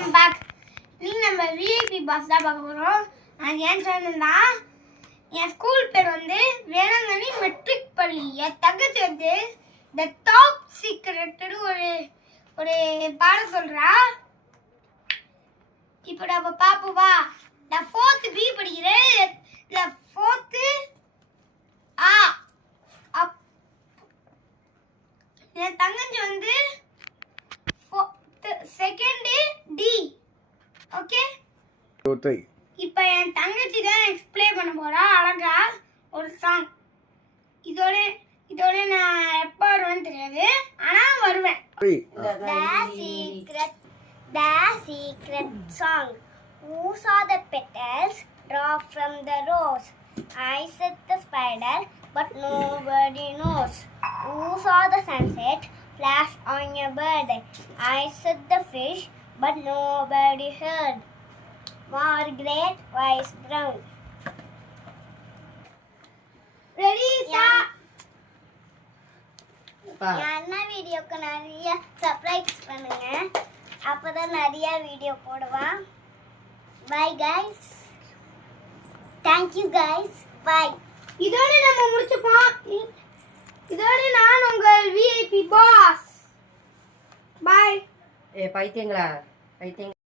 Welcome back. இன்னைக்கு நம்ம VIP pass தான் பார்க்க போகிறோம். நான் ஏன் சொன்னேன்னா என் ஸ்கூல் பேர் வந்து வேளாங்கண்ணி மெட்ரிக் பள்ளி. என் தங்கச்சி வந்து த டாப் சீக்ரெட்னு ஒரு பாடம் சொல்கிறா. இப்போ நம்ம பார்ப்போமா? நான் 4th B படிக்கிறேன். இல்லை 4th A. என் தங்கச்சி வந்து 2nd D. ஓகே, இப்போ என் தங்கச்சி தான் எக்ஸ்பிளைன் பண்ண போறா அழகா ஒரு சாங். இதோட நான் எப்போ வருவேன்னு தெரியாது, ஆனா வருவேன். The secret song. Who saw the petals drop from the rose? I said the spider, but nobody knows. Who saw the sunset flash on your bird? I said the fish, but nobody heard. Margaret Wise Brown. Ready, start. என்ன வீடியோக்கு நிறைய subscribe பண்ணுங்க, அப்பதான் நிறைய video போடுவேன். Bye guys, thank you guys, bye. இதோட நம்ம முடிச்சுப்போம். இதோட நான் உங்கள் விஐபி பாஸ். பை. பைத்தியங்களா பைத்தியங்க.